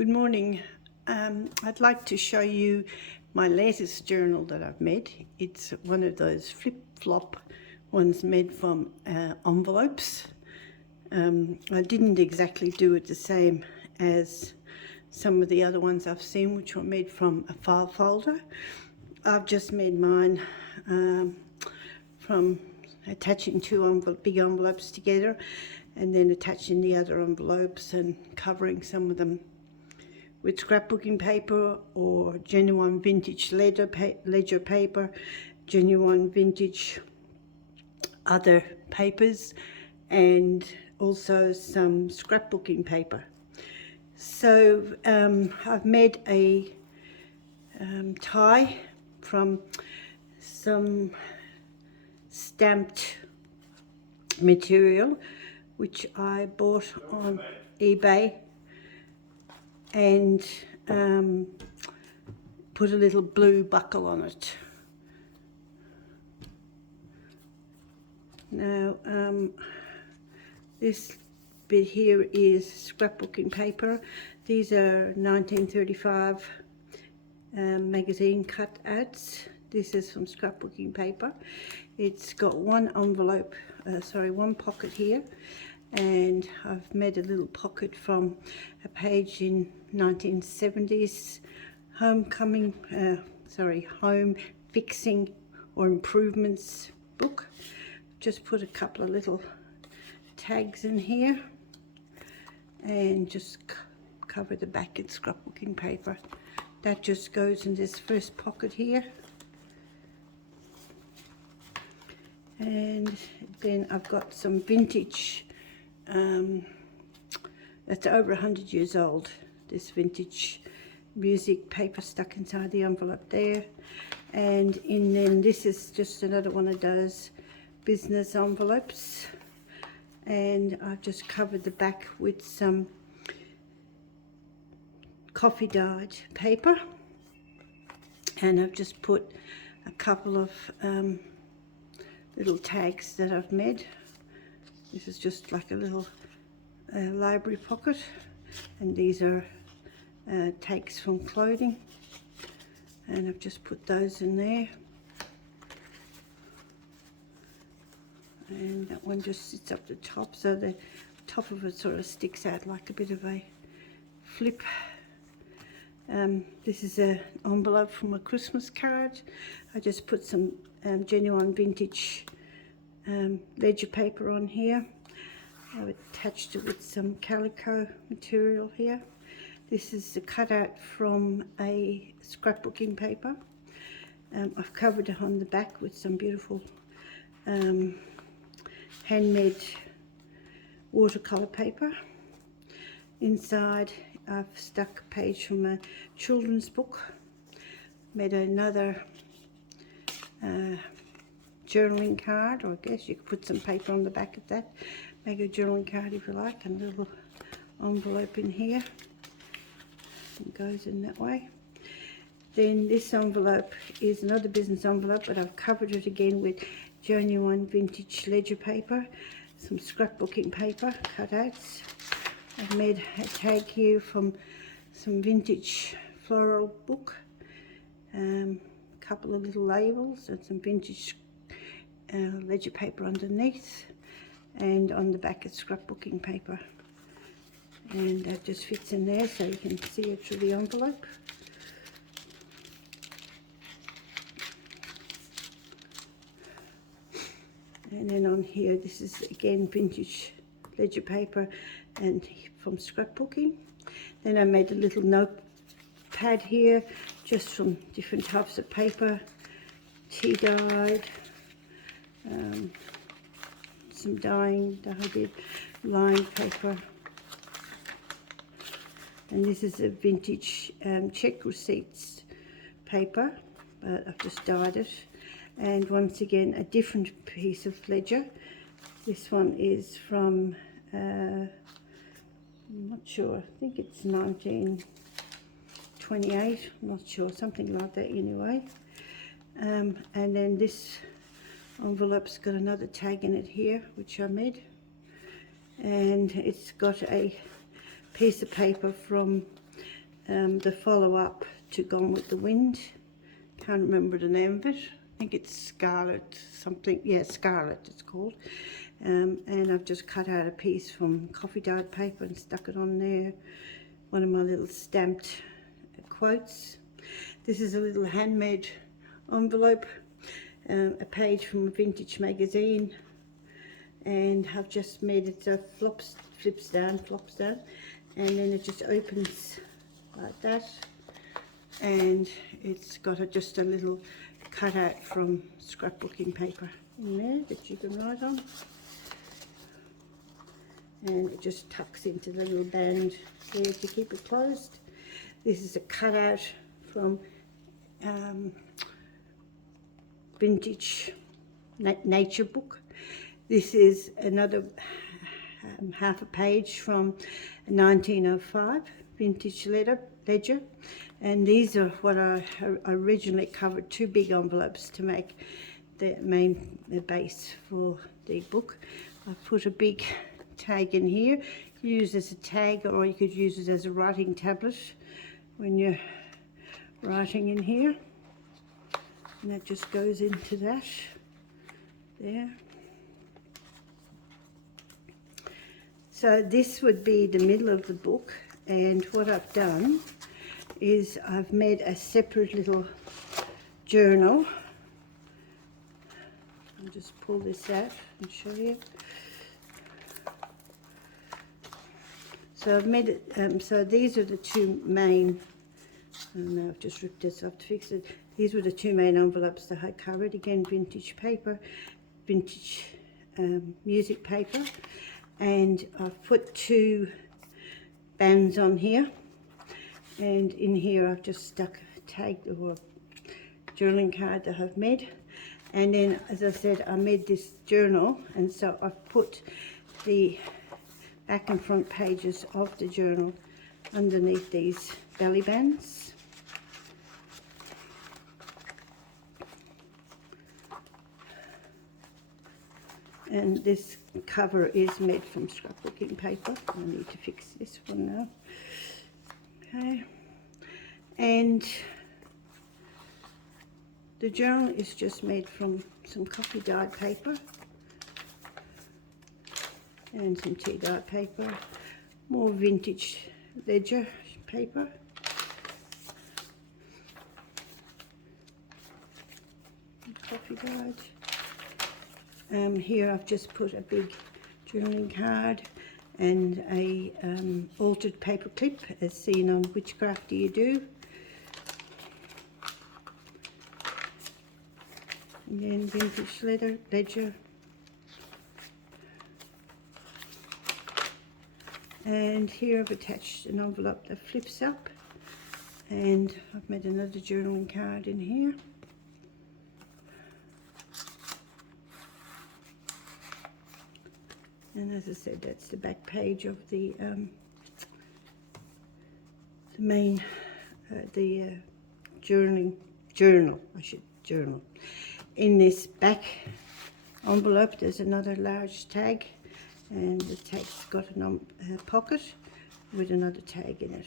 Good morning. I'd like to show you my latest journal that I've made. It's one of those flip-flop ones made from envelopes. I didn't exactly do it the same as some of the other ones I've seen, which were made from a file folder. I've just made mine from attaching two big envelopes together and then attaching the other envelopes and covering some of them with scrapbooking paper or genuine vintage ledger paper, genuine vintage other papers, and also some scrapbooking paper. So I've made a tie from some stamped material which I bought on eBay, and put a little blue buckle on it. Now this bit here is scrapbooking paper. These are 1935 magazine cut ads. This is from scrapbooking paper. It's got one envelope, one pocket here, and I've made a little pocket from a page in 1970s home fixing or improvements book. Just put a couple of little tags in here and just cover the back in scrapbooking paper. That just goes in this first pocket here. And then I've got some vintage, that's over 100 years old, this vintage music paper stuck inside the envelope there. And then this is just another one of those business envelopes, and I've just covered the back with some coffee dyed paper, and I've just put a couple of little tags that I've made. This is just like a little library pocket, and these are tags from clothing, and I've just put those in there. And that one just sits up the top, so the top of it sort of sticks out like a bit of a flip. This is an envelope from a Christmas card. I just put some genuine vintage ledger paper on here. I've attached it with some calico material here. This is a cutout from a scrapbooking paper. I've covered it on the back with some beautiful handmade watercolor paper. Inside I've stuck a page from a children's book, made another journaling card, or I guess you could put some paper on the back of that, make a journaling card if you like, and a little envelope in here. It goes in that way. Then this envelope is another business envelope, but I've covered it again with genuine vintage ledger paper, some scrapbooking paper cutouts. I've made a tag here from some vintage floral book, a couple of little labels and some vintage ledger paper underneath, and on the back it's scrapbooking paper, and that just fits in there so you can see it through the envelope. And then on here, this is again vintage ledger paper and from scrapbooking. Then I made a little notepad here just from different types of paper, tea dyed, some dyeing that I did, lined paper. And this is a vintage check receipts paper, but I've just dyed it. And once again, a different piece of ledger. This one is from, I'm not sure, I think it's 1928, I'm not sure, something like that anyway. And then this envelope's got another tag in it here, which I made. And it's got a piece of paper from the follow-up to Gone with the Wind. Can't remember the name of it. I think it's Scarlet something. Yeah, Scarlet it's called. And I've just cut out a piece from coffee dyed paper and stuck it on there. One of my little stamped quotes. This is a little handmade envelope, a page from a vintage magazine, and I've just made it so it flips down, and then it just opens like that, and it's got just a little cutout from scrapbooking paper in there that you can write on, and it just tucks into the little band there to keep it closed. This is a cutout from vintage nature book. This is another half a page from 1905 vintage ledger, and these are what I originally covered, 2 big envelopes to make the base for the book. I put a big tag in here, use as a tag, or you could use it as a writing tablet when you're writing in here, and that just goes into that there. So this would be the middle of the book, and what I've done is I've made a separate little journal. I'll just pull this out and show you. So I've made it, so these are the 2 main, no, I've just ripped this off to fix it. These were the 2 main envelopes that I covered. Again, vintage paper, vintage music paper. And I've put 2 bands on here, and in here I've just stuck a tag or journaling card that I've made. And then, as I said, I made this journal, and so I've put the back and front pages of the journal underneath these belly bands. And this cover is made from scrapbooking paper. I need to fix this one now. Okay. And the journal is just made from some coffee dyed paper and some tea dyed paper, more vintage ledger paper. Coffee dyed. Here I've just put a big journaling card and a altered paper clip as seen on Witchcraft Do You Do. And then vintage ledger. And here I've attached an envelope that flips up, and I've made another journaling card in here. And as I said, that's the back page of the main, journal. In this back envelope, there's another large tag, and the tag's got a pocket with another tag in it.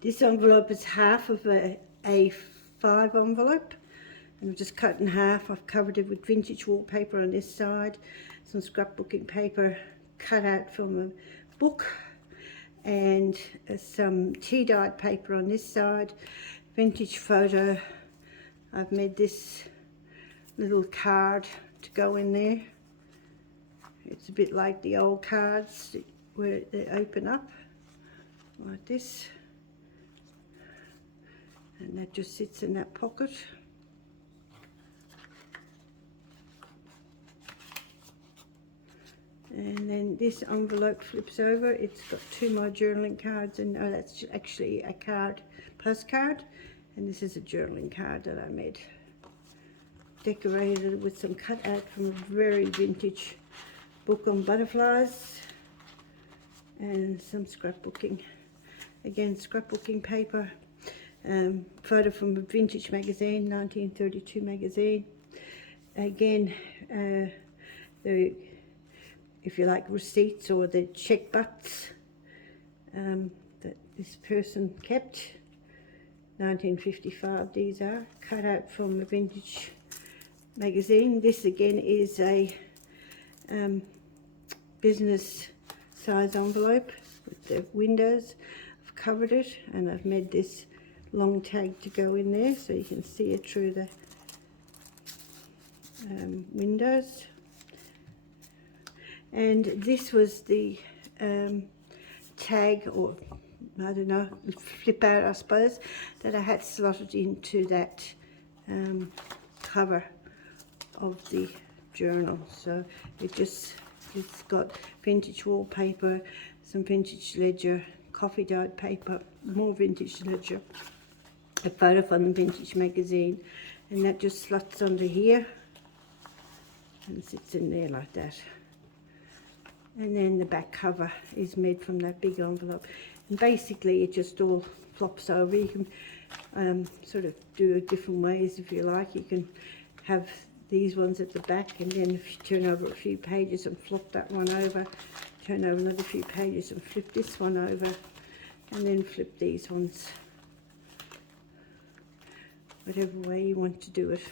This envelope is half of a A5 envelope, and I've just cut in half. I've covered it with vintage wallpaper on this side, some scrapbooking paper cut out from a book, and some tea dyed paper on this side, vintage photo. I've made this little card to go in there. It's a bit like the old cards where they open up like this. And that just sits in that pocket. And then this envelope flips over. It's got 2 more journaling cards, and oh, that's actually a postcard. And this is a journaling card that I made. Decorated with some cut out from a very vintage book on butterflies, and some scrapbooking. Again, scrapbooking paper. photo from a vintage magazine, 1932 magazine. Again, if you like, receipts or the check butts that this person kept. 1955 these are, cut out from a vintage magazine. This again is a business size envelope with the windows. I've covered it and I've made this long tag to go in there so you can see it through the windows. And this was the tag, or I don't know, flip out I suppose, that I had slotted into that cover of the journal. So it's got vintage wallpaper, some vintage ledger, coffee dyed paper, more vintage ledger, a photo from the vintage magazine, and that just slots under here and sits in there like that. And then the back cover is made from that big envelope, and basically it just all flops over. You can sort of do it different ways if you like. You can have these ones at the back, and then if you turn over a few pages and flop that one over, turn over another few pages and flip this one over, and then flip these ones, whatever way you want to do it.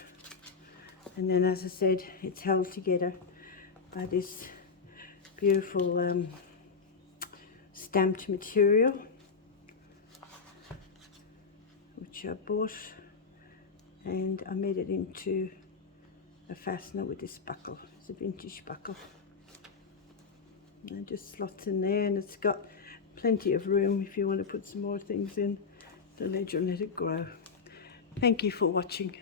And then, as I said, it's held together by this beautiful stamped material, which I bought, and I made it into a fastener with this buckle. It's a vintage buckle, and it just slots in there, and it's got plenty of room if you want to put some more things in the ledger and let it grow. Thank you for watching.